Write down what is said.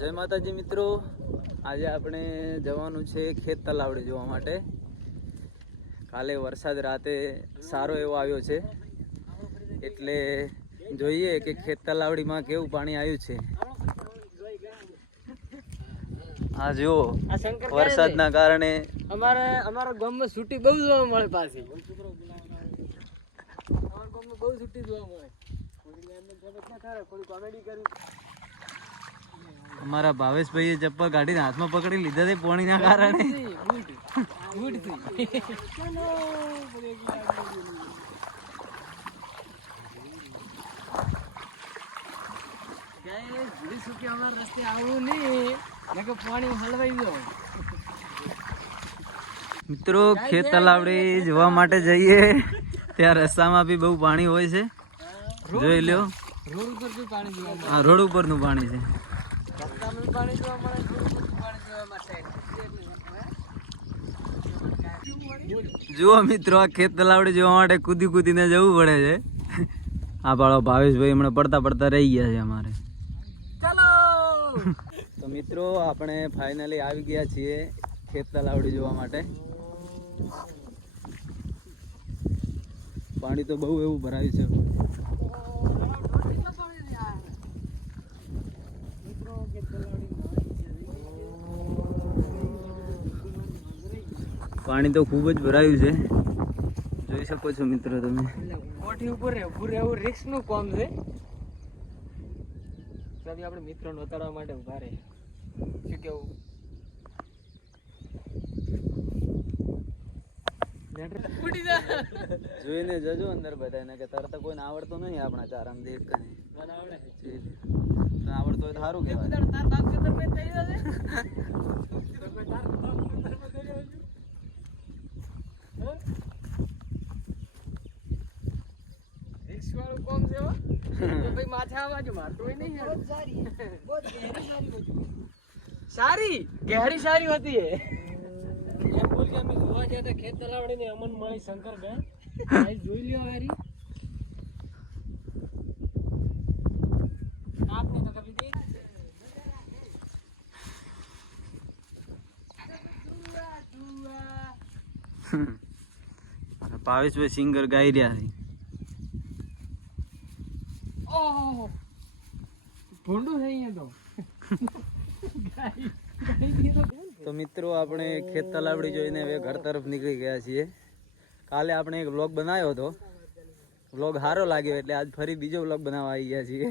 જય માતાજી મિત્રો, આજે આપણે જવાનું છે ખેત તલાવડી જોવા માટે. કાલે વરસાદ રાતે સારો એવો આવ્યો છે, એટલે જોઈએ કે ખેત તલાવડીમાં કેવું પાણી આવ્યું છે. આ જુઓ, વરસાદના કારણે અમારા ગામમાં છૂટી બહુ જોવા મળે. પાછી અમારા ગામમાં બહુ છૂટી જોવા મળે. અમારા ભાવેશભાઈએ ચપ્પલ કાઢીને હાથમાં પકડી લીધા છે પાણીના કારણે. રસ્તે આવું નહીં, પાણી હલવાઈ ગયો. મિત્રો, ખેત તલાવડી જોવા માટે જઈએ ત્યાં રસ્તામાં બી બહુ પાણી હોય છે. જોઈ લ્યો, રોડ ઉપર બી પાણી જોવા મળે. હા, રોડ ઉપરનું પાણી છે. રસ્તામાં પાણી જોવા મળે, પાણી જોવા મળે. જુઓ મિત્રો, આ ખેત તલાવડી જોવા માટે કૂદી કૂદીને જવું પડે છે. આ બાળો ભાવેશભાઈ હમણાં પડતા પડતા રહી ગયા છે અમારે. ચાલો તો મિત્રો, આપણે ફાઇનલી આવી ગયા છીએ ખેત તલાવડી જોવા માટે. પાણી તો બહુ એવું ભરાયું છે. પાણી તો ખૂબ જ ભરાયું છે, જોઈ શકો છો મિત્રો તમે. કોઠી ઉપર રહેવું રિસ્ક નું કામ છે. આપણે મિત્રોને ઉતારવા માટે ઉભા રહે. શું કેવું? જોઈને જજો અંદર બધાને કે તરત કોઈને આવડતો નહીં. આપણા ચાર આમ દેખ આવડતો હોય તો સારું કહેવાય. વાળું કોમ છે. ભાઈ માથે આવવા જો, મારતો નહીં. સારી ગહેરી સારી હોતી હે. બોલ કે અમે જોવા ગયા હતા ખેત તલાવડી ને અમન મળી શંકર ગયા. જોઈ લ્યો હારી. આપને તો કભી દે. ભાવેશભાઈ સિંગર ગાઈ રહ્યા છે. ઓહો, ભોંડું થઈ ગયો તો મિત્રો, આપણે ખેત તલાવડી જોઈને હવે ઘર તરફ નીકળી ગયા છીએ. કાલે આપણે એક વ્લોગ બનાવ્યો હતો, વ્લોગ સારો લાગ્યો એટલે આજ ફરી બીજો વ્લોગ બનાવવા આવી ગયા છીએ.